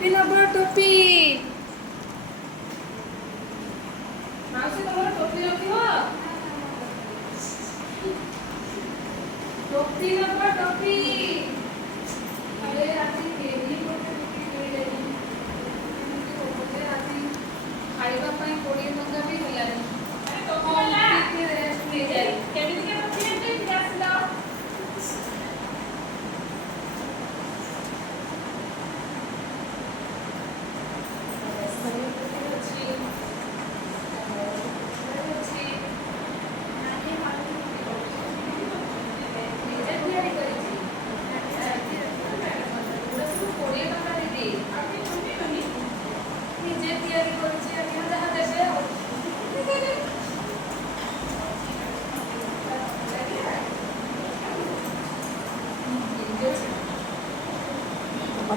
नबर टोपी माउसी तुम्हारा टोपी रखियो टोपी नबर टोपी अरे राती केनी कोटे टोपी कोई लेनी कोटे राती खाइबा पई 20 टंका भी हेलानी अरे टोपी वाला के रेस्ट ले जाई केमिति के टोपी लेते ग्यास लाओ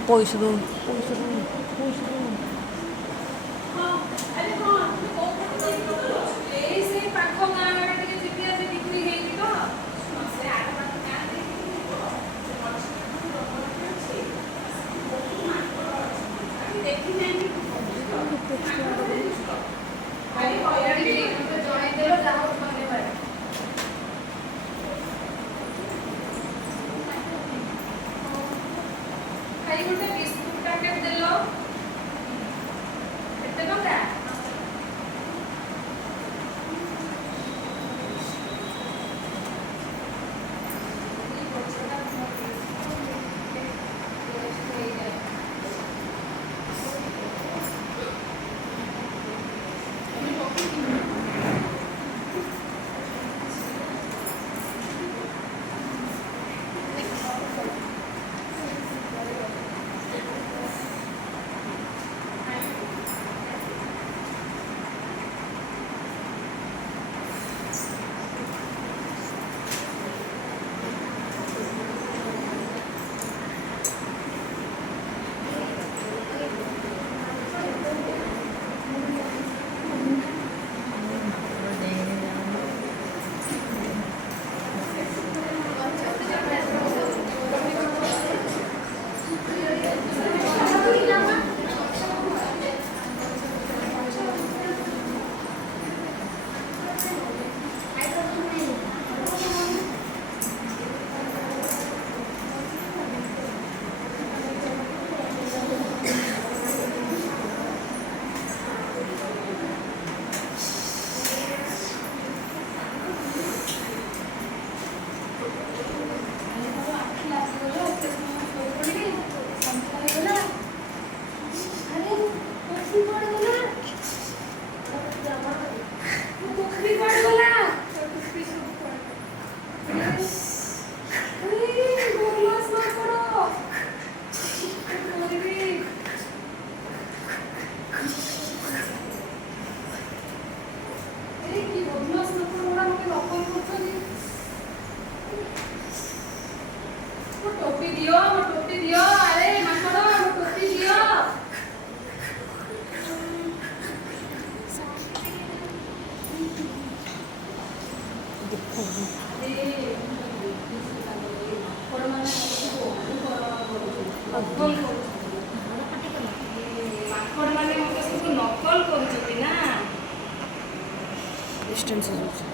पैसा दो बिस्कुट पैकेट देलो केते टंका टोपी दियो अरे माकड़ो टोपी दियो डिस्टेंस